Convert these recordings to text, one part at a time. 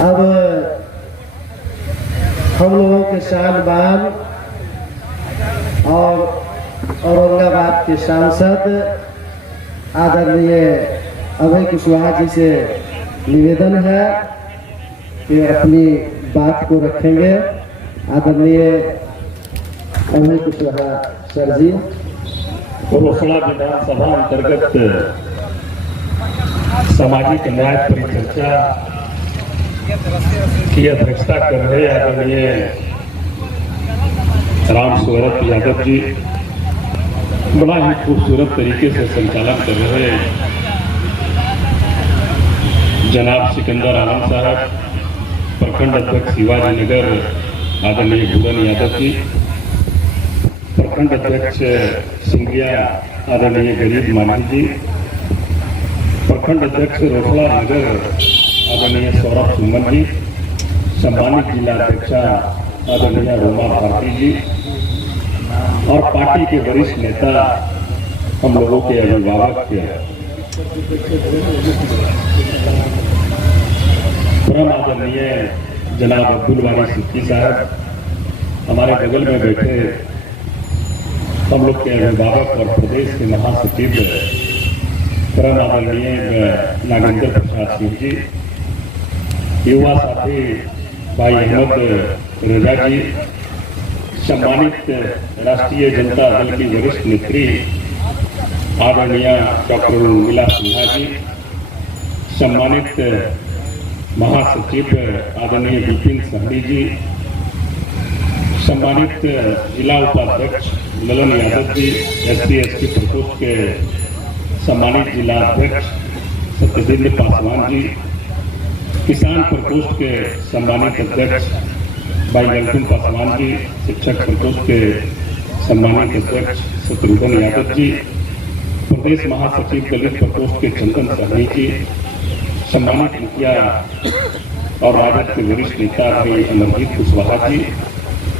अब हम लोगों के शान बान और औरंगाबाद के सांसद आदरणीय अभय कुशवाहा जी से निवेदन है कि अपनी बात को रखेंगे। आदरणीय अभय कुशवाहा सर जी। रोसड़ा विधानसभा अंतर्गत सामाजिक न्याय परिचर्चा की अध्यक्षता कर रहे आदरणीय राम स्वरूप यादव जी, बड़ा ही खूबसूरत तरीके से संचालन कर रहे जनाब सिकंदर आलम साहब, प्रखंड अध्यक्ष शिवाजी नगर आदरणीय भूलन यादव जी, प्रखंड अध्यक्ष सिंगिया आदरणीय गरीब मानी जी, प्रखंड अध्यक्ष रोसड़ा नगर आदरणीय सौरभ सुमन जी, सम्मानित जिला अध्यक्षा आदरणीय रोमा भारती जी और पार्टी के वरिष्ठ नेता हम लोगों के अभिभावक के परम आदरणीय जनाब अब्दुल वारी सिद्दीकी साहब, हमारे बगल में बैठे हम लोग के अभिभावक और प्रदेश के महासचिव परम आदरणीय नागेंद्र प्रसाद सिंह जी, युवा साथी भाई अहमद रजा जी, सम्मानित राष्ट्रीय जनता दल की वरिष्ठ नेत्री आदरणीय डॉक्टर उर्मिला सिन्हा जी, सम्मानित महासचिव आदरणीय विपिन सहनी जी, सम्मानित जिला उपाध्यक्ष ललन यादव जी, SC/ST प्रकोष्ठ के सम्मानित जिला अध्यक्ष सत्येंद्र पासवान जी, किसान प्रकोष्ठ के सम्मानित अध्यक्ष भाई गलकुन पासवान जी, शिक्षक प्रकोष्ठ के सम्मानित अध्यक्ष शत्रुघ्न यादव जी, प्रदेश महासचिव दलित प्रकोष्ठ के चंदन सहनी जी, सम्मानित मुखिया और राजद के वरिष्ठ नेता भाई अमरजीत कुशवाहा जी,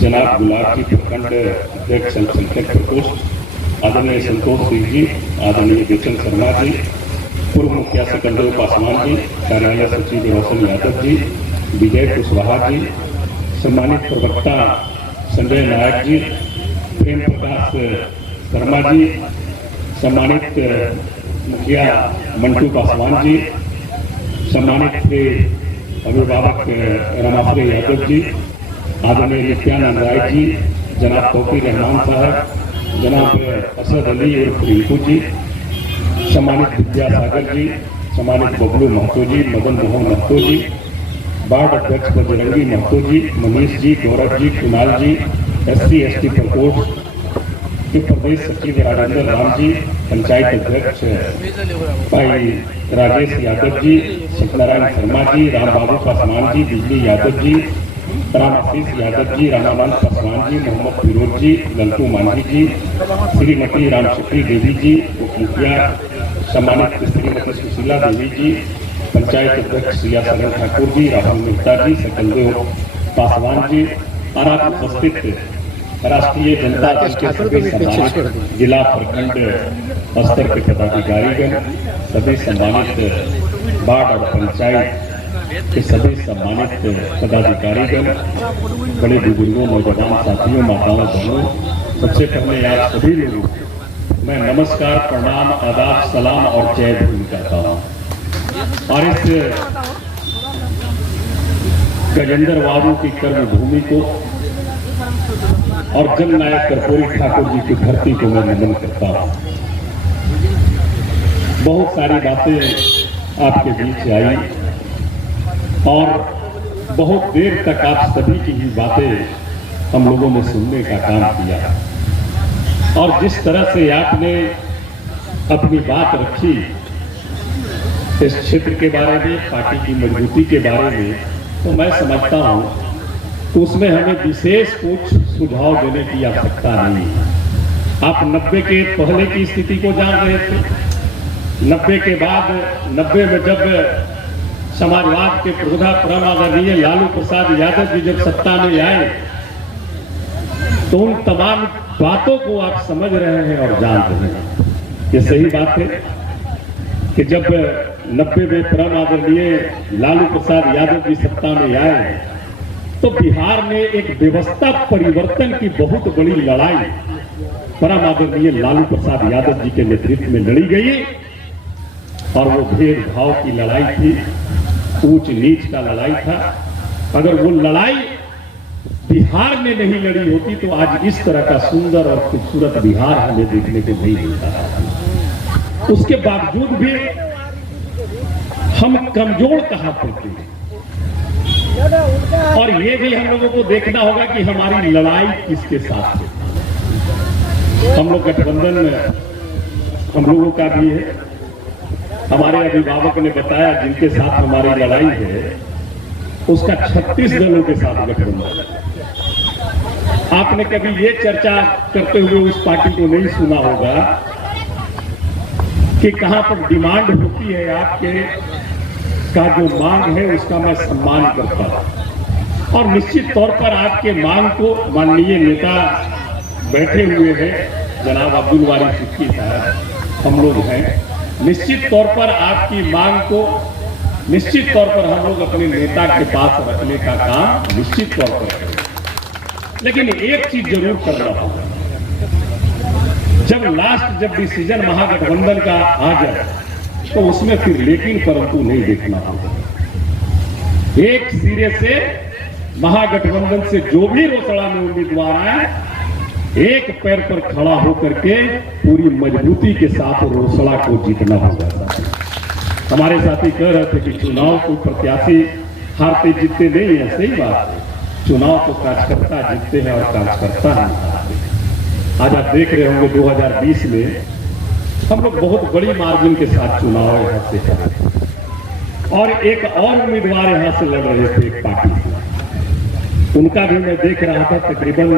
जनाब गुलाब जी, प्रखंड अध्यक्ष अल्पसंख्यक प्रकोष्ठ आदरणीय संतोष सिंह जी, आदरणीय बेचन शर्मा जी, पूर्व मुखिया सिकंदर पासवान जी, कार्यालय सचिव रोशन यादव जी, विजय कुशवाहा जी, सम्मानित प्रवक्ता संजय नायक जी, प्रेम प्रकाश शर्मा जी, सम्मानित मुखिया मंटू पासवान जी, सम्मानित अभिभावक रमाश्री यादव जी, आदरणीय नित्यानंद राय जी, जनाब तौकीर रहमान साहब, जनाब असद अली और रिंकू जी, सम्मानित विद्यासागर जी, सम्मानित बबलू महतो जी, मदन मोहन महतो जी, वार्ड अध्यक्ष बजरंगी महतो जी, मनीष जी, गौरव जी, कुणाल जी, SC/ST प्रकोष्ठ के प्रदेश सचिव राजेंद्र राम जी, पंचायत अध्यक्ष भाई राजेश यादव जी, सत्यनारायण शर्मा जी, राम बाबू पासवान जी, बिजली यादव जी, राम आशीष यादव जी, रामानंद पासवान जी, मोहम्मद फिरोज जी, लल्टू मांझी जी, श्रीमती रामशक्ति देवी जी, उप मुखिया सम्मानित श्रीमती सुशीला देवी जी, पंचायत अध्यक्ष सियासरन ठाकुर जी, राहुल मेहता जी, सकलदेव पासवान जी और आप उपस्थित राष्ट्रीय जनता दल के सभी सम्मानित जिला प्रखंड स्तर के पदाधिकारीगण, सभी सम्मानित वार्ड और पंचायत के सभी सम्मानित पदाधिकारीगण, बड़े बुजुर्गों, नौजवान साथियों, माताओं बहनों, सबसे पहले आप सभी लोगों मैं नमस्कार, प्रणाम, आदाब, सलाम और जय भीम कहता हूँ। और इस गजेंद्र बाबू की कर्म भूमि को और जननायक कर्पूरी ठाकुर जी की धरती को मैं नमन करता हूँ। बहुत सारी बातें आपके बीच आई और बहुत देर तक आप सभी की ही बातें हम लोगों ने सुनने का काम किया और जिस तरह से आपने अपनी बात रखी इस क्षेत्र के बारे में, पार्टी की मजबूती के बारे में, तो मैं समझता हूं तो उसमें हमें विशेष कुछ सुझाव देने की आवश्यकता नहीं है। आप 90 के पहले की स्थिति को जान रहे थे, 90 के बाद 90 में जब समाजवाद के प्रौढ़ा परम आदरणीय लालू प्रसाद यादव जी जब सत्ता में आए तो उन तमाम बातों को आप समझ रहे हैं और जान रहे हैं। ये सही बात है कि जब 90 में परम आदरणीय लालू प्रसाद यादव जी सत्ता में आए तो बिहार में एक व्यवस्था परिवर्तन की बहुत बड़ी लड़ाई परम आदरणीय लालू प्रसाद यादव जी के नेतृत्व में लड़ी गई और वो भेदभाव की लड़ाई थी, ऊंच नीच का लड़ाई था। अगर वो लड़ाई बिहार में नहीं लड़ी होती तो आज इस तरह का सुंदर और खूबसूरत बिहार हमें देखने को नहीं मिलता। उसके बावजूद भी हम कमजोर कहां पड़ते हैं और ये भी हम लोगों को देखना होगा कि हमारी लड़ाई किसके साथ है। हम लोग गठबंधन में हम लोगों का भी है, हमारे अभिभावक ने बताया जिनके साथ हमारी लड़ाई है उसका 36 दलों के साथ गठबंधन। आपने कभी ये चर्चा करते हुए उस पार्टी को नहीं सुना होगा कि कहां पर डिमांड होती है आपके का जो मांग है उसका मैं सम्मान करता हूं और निश्चित तौर पर आपके मांग को माननीय नेता बैठे हुए हैं जनाब अब्दुल वारिस सिद्दीकी साहब, हम लोग हैं, निश्चित तौर पर आपकी मांग को निश्चित तौर पर हम लोग अपने नेता के पास रखने का काम निश्चित तौर पर करेंगे। लेकिन एक चीज जरूर कर रहा हूं, जब डिसीजन महागठबंधन का आ जाए तो उसमें फिर लेकिन परंतु नहीं देखना होगा। एक सिरे से महागठबंधन से जो भी रोसड़ा में उम्मीदवार आए एक पैर पर खड़ा होकर के पूरी मजबूती के साथ रोसड़ा को जीतना होगा। हमारे साथी कह रहे थे कि चुनाव को प्रत्याशी हारते जीतते नहीं है, सही बात है, चुनाव को कार्यकर्ता जीतते हैं और कार्यकर्ता नहीं। आज आप देख रहे होंगे 2020 में हम लोग बहुत बड़ी मार्जिन के साथ चुनाव यहाँ से हारे और एक और उम्मीदवार यहाँ से लड़ रहे थे एक पार्टी से, उनका भी मैं देख रहा था तकरीबन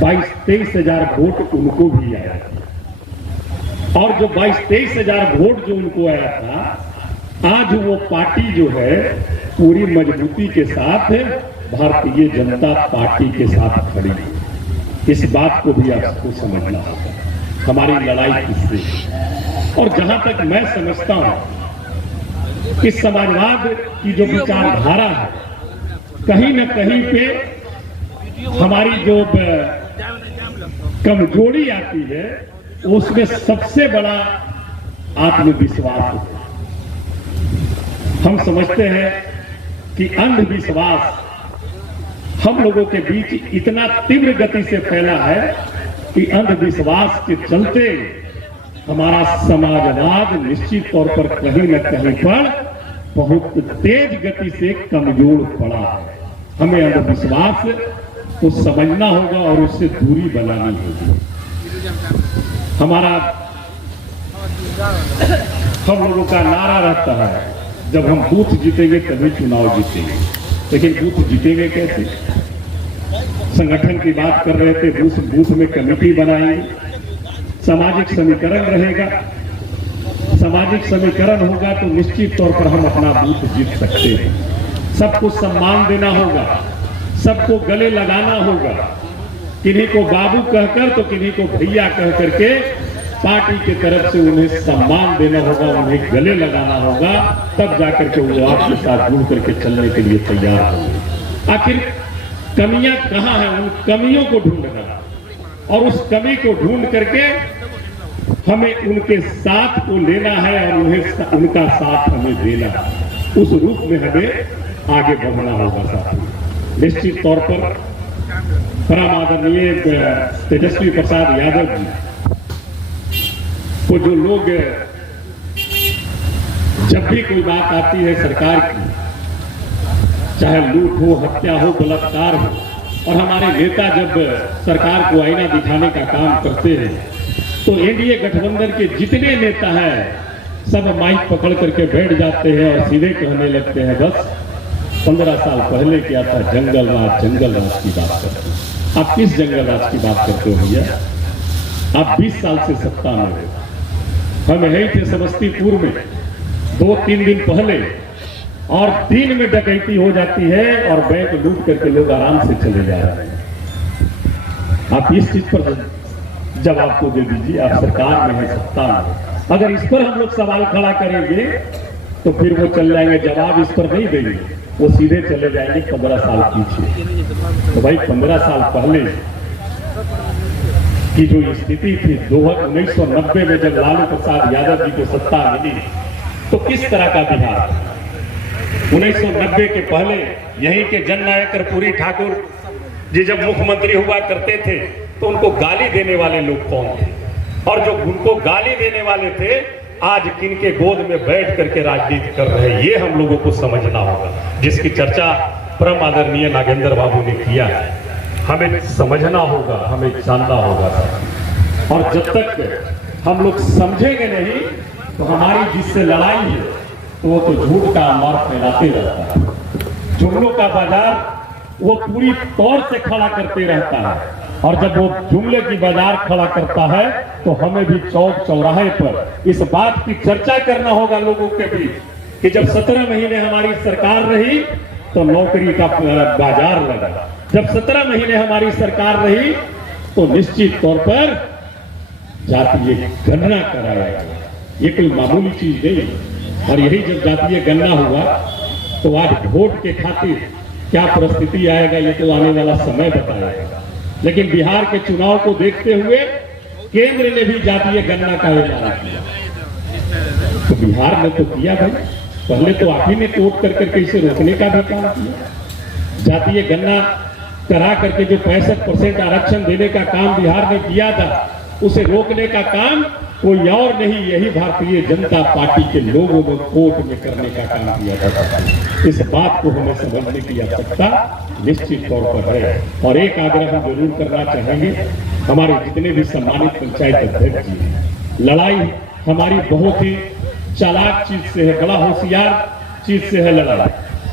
22-23 हजार वोट उनको भी आया था और जो 22-23 हजार वोट जो उनको आया था आज वो पार्टी जो है पूरी मजबूती के साथ भारतीय जनता पार्टी के साथ खड़ी है। इस बात को भी आपको समझना होगा, हमारी लड़ाई किससे। और जहां तक मैं समझता हूं कि समाजवाद की जो विचारधारा है कहीं न कहीं पे हमारी जो कमजोरी आती है उसमें सबसे बड़ा आत्मविश्वास है। हम समझते हैं कि अंधविश्वास हम लोगों के बीच इतना तीव्र गति से फैला है कि अंधविश्वास के चलते हमारा समाजवाद निश्चित तौर पर कहीं न कहीं पर बहुत तेज गति से कमजोर पड़ा है। हमें अंधविश्वास को समझना होगा और उससे दूरी बनानी होगी। हमारा हम लोगों का नारा रहता है जब हम बूथ जीतेंगे तभी चुनाव जीतेंगे, लेकिन बूथ जीतेंगे कैसे? संगठन की बात कर रहे थे, बूथ में कमेटी बनाएंगे, सामाजिक समीकरण रहेगा, सामाजिक समीकरण होगा तो निश्चित तौर पर हम अपना बूथ जीत सकते हैं। सबको सम्मान देना होगा, सबको गले लगाना होगा, किन्हीं को बाबू कहकर तो किन्हीं को भैया कह करके पार्टी की तरफ से उन्हें सम्मान देना होगा, उन्हें गले लगाना होगा, तब जाकर के वो आपके साथ जुड़ करके चलने के लिए तैयार होंगे। आखिर कमियां कहां हैं, उन कमियों को ढूंढना और उस कमी को ढूंढ करके हमें उनके साथ को लेना है और उन्हें उनका साथ हमें देना, उस रूप में हमें आगे बढ़ना होगा। साथ निश्चित तौर पर परम आदरणीय तेजस्वी प्रसाद यादव जी को जो लोग जब भी कोई बात आती है सरकार की, चाहे लूट हो, हत्या हो, बलात्कार हो, और हमारे नेता जब सरकार को आईना दिखाने का काम करते हैं तो एनडीए गठबंधन के जितने नेता हैं सब माइक पकड़ करके बैठ जाते हैं और सीधे कहने लगते हैं बस 15 साल पहले क्या था, जंगल राज की बात करते हैं। आप किस जंगल राज की बात करते हो भैया? आप 20 साल से सत्ता में हो। हम यही थे समस्तीपुर में 2-3 दिन पहले और दिन में डकैती हो जाती है और बैंक लूट करके लोग आराम से चले जा रहे हैं। आप इस चीज पर जवाब को दे दीजिए, आप सरकार में है, सत्ता में। अगर इस पर हम लोग सवाल खड़ा करेंगे तो फिर वो चल जाएंगे, जवाब इस पर नहीं देंगे, वो सीधे चले जाएंगे 15 साल पीछे। तो भाई 15 साल पहले की जो स्थिति थी 1990 में जब लालू प्रसाद यादव जी को सत्ता मिली तो किस तरह का बिहार। 1990 के पहले यहीं के जननायक कर्पूरी ठाकुर जी जब मुख्यमंत्री हुआ करते थे तो उनको गाली देने वाले लोग कौन थे, और जो उनको गाली देने वाले थे आज किनके गोद में बैठ करके राजनीति कर रहे हैं, ये हम लोगों को समझना होगा। जिसकी चर्चा परम आदरणीय नागेंद्र बाबू ने किया है, हमें समझना होगा, हमें जानना होगा। और जब तक हम लोग समझेंगे नहीं तो हमारी जिससे लड़ाई है तो वो तो झूठ का अंबार फैलाते रहता है, जुमलों का बाजार वो पूरी तौर से खड़ा करते रहता है। और जब वो जुमले की बाजार खड़ा करता है तो हमें भी चौक चौराहे पर इस बात की चर्चा करना होगा लोगों के बीच कि जब 17 महीने हमारी सरकार रही तो नौकरी का बाजार लगा, जब 17 महीने हमारी सरकार रही तो निश्चित तौर पर जातीय गणना कराया गया। ये कोई मामूली चीज नहीं। और यही जब जातीय गणना हुआ तो आज वोट के खातिर क्या परिस्थिति आएगा ये तो आने वाला समय बताएगा। लेकिन बिहार के चुनाव को देखते हुए केंद्र ने भी जातीय गणना का ऐलान किया, तो बिहार ने तो किया भाई, पहले तो आप ही ने कोट कर करके इसे रोकने का भी काम किया। जातीय गणना करा करके जो 65% आरक्षण देने का काम बिहार ने किया था उसे रोकने का काम कोई और नहीं, यही भारतीय जनता पार्टी के लोगों ने कोर्ट में करने का काम किया था। इस बात को हमें समझने की आवश्यकता निश्चित तौर पर है। और एक आग्रह हम जरूर करना चाहेंगे, हमारे जितने भी सम्मानित पंचायत अध्यक्ष जी हैं, लड़ाई हमारी बहुत ही चालाक चीज से है, बड़ा होशियार चीज से है लड़ाई।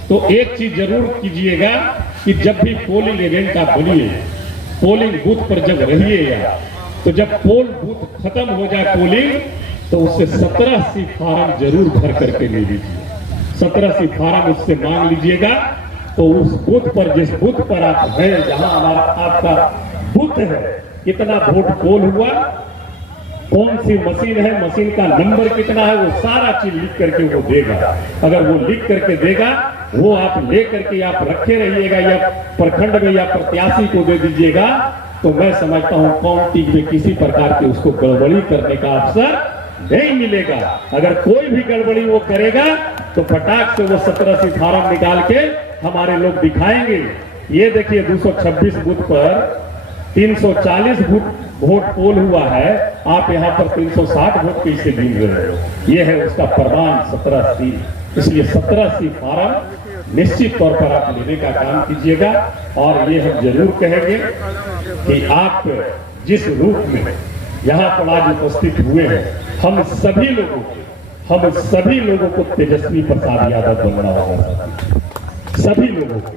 तो एक चीज जरूर कीजिएगा कि जब भी पोलिंग एजेंट आप बनिए, पोलिंग बूथ पर जब रहिए तो जब पोल बूथ खत्म हो जाए पोलिंग तो उससे 17 फार्म जरूर भर करके ले लीजिए। 17 फार्म उससे मांग लीजिएगा। तो उस बूथ पर, जिस बूथ पर आप हैं, जहां हमारा आपका बूथ है, कितना वोट पोल हुआ, कौन सी मशीन है, मशीन का नंबर कितना है, वो सारा चीज लिख करके वो देगा। अगर वो लिख करके देगा वो आप ले करके आप रखे रहिएगा या प्रखंड में या प्रत्याशी को दे दीजिएगा, तो मैं समझता हूं काउंटिंग में किसी प्रकार के उसको गड़बड़ी करने का अवसर नहीं मिलेगा। अगर कोई भी गड़बड़ी वो करेगा तो फटाक से वो 17 फार्म निकाल के हमारे लोग दिखाएंगे। ये देखिए 226 बूथ पर 340 वोट पोल हुआ है, आप यहाँ पर 360 वोट कैसे गिन रहे हो? ये है उसका प्रमाण 17C। इसलिए 17C फार्म निश्चित तौर पर आप लेने का काम कीजिएगा। और ये हम जरूर कहेंगे कि आप जिस रूप में यहाँ पर आज उपस्थित हुए हैं, हम सभी लोगों को तेजस्वी प्रसाद यादव बनना होगा, सभी लोगों को।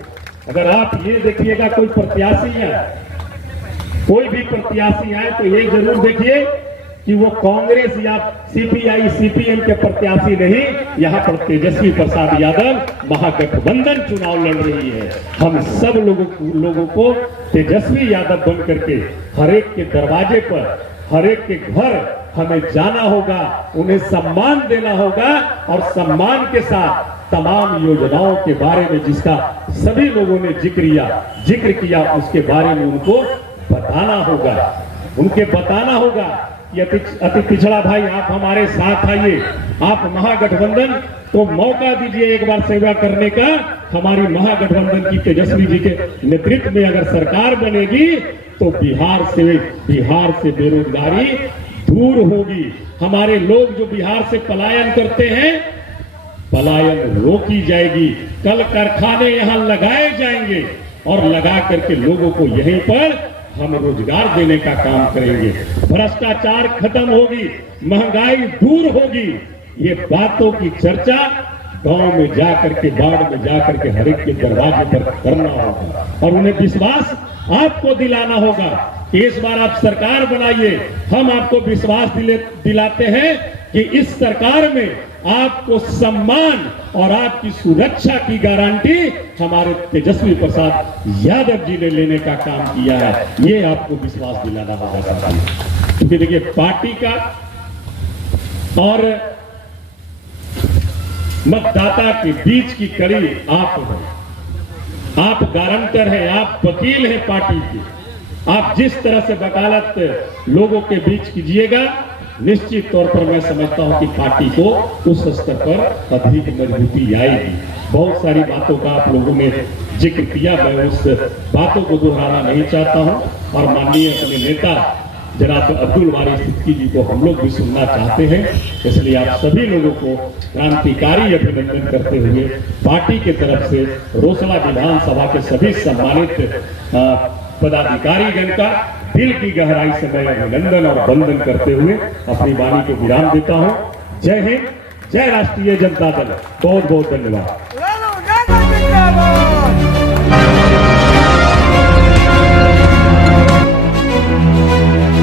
अगर आप ये देखिएगा कोई प्रत्याशी आए तो ये जरूर देखिए कि वो कांग्रेस या सीपीआई सीपीएम के प्रत्याशी नहीं, यहाँ पर तेजस्वी प्रसाद यादव महागठबंधन चुनाव लड़ रही है। हम सब लोगों को तेजस्वी यादव बन करके हरेक के दरवाजे पर, हरेक के घर हमें जाना होगा, उन्हें सम्मान देना होगा और सम्मान के साथ तमाम योजनाओं के बारे में जिसका सभी लोगों ने जिक्र किया उसके बारे में उनको बताना होगा कि अति पिछड़ा भाई आप हमारे साथ आइए, आप महागठबंधन को मौका दीजिए एक बार सेवा करने का। हमारी महागठबंधन की तेजस्वी जी के नेतृत्व में अगर सरकार बनेगी तो बिहार से बेरोजगारी दूर होगी। हमारे लोग जो बिहार से पलायन करते हैं, पलायन रोकी जाएगी। कल कारखाने यहाँ लगाए जाएंगे और लगा करके लोगों को यहीं पर हम रोजगार देने का काम करेंगे। भ्रष्टाचार खत्म होगी, महंगाई दूर होगी। ये बातों की चर्चा गांव में जाकर के, बाढ़ में जाकर के हरेक के दरवाजे पर करना होगा और उन्हें विश्वास आपको दिलाना होगा कि इस बार आप सरकार बनाइए। हम आपको विश्वास दिलाते हैं कि इस सरकार में आपको सम्मान और आपकी सुरक्षा की गारंटी हमारे तेजस्वी प्रसाद यादव जी ने लेने का काम किया है। ये आपको विश्वास दिलाना होगा। क्योंकि देखिए और मतदाता के बीच की कड़ी आप हैं। आप गारंटर हैं, आप वकील हैं पार्टी के। आप जिस तरह से वकालत लोगों के बीच कीजिएगा, निश्चित तौर पर मैं समझता हूं कि पार्टी को उस स्तर पर अधिक मजबूती आएगी। बहुत सारी बातों का आप लोगों ने जिक्र किया, मैं उस बातों को दोहराना नहीं चाहता हूं। और माननीय अपने नेता जनाब अब्दुल वारी सिद्दीकी जी को हम लोग भी सुनना चाहते हैं, इसलिए आप सभी लोगों को क्रांतिकारी अभिनंदन करते हुए पार्टी के तरफ से रोसड़ा विधानसभा के सभी सम्मानित पदाधिकारीगण का दिल की गहराई से मैं अभिनंदन और वंदन करते हुए अपनी वाणी को विराम देता हूं। जय हिंद, जय राष्ट्रीय जनता दल। बहुत बहुत धन्यवाद।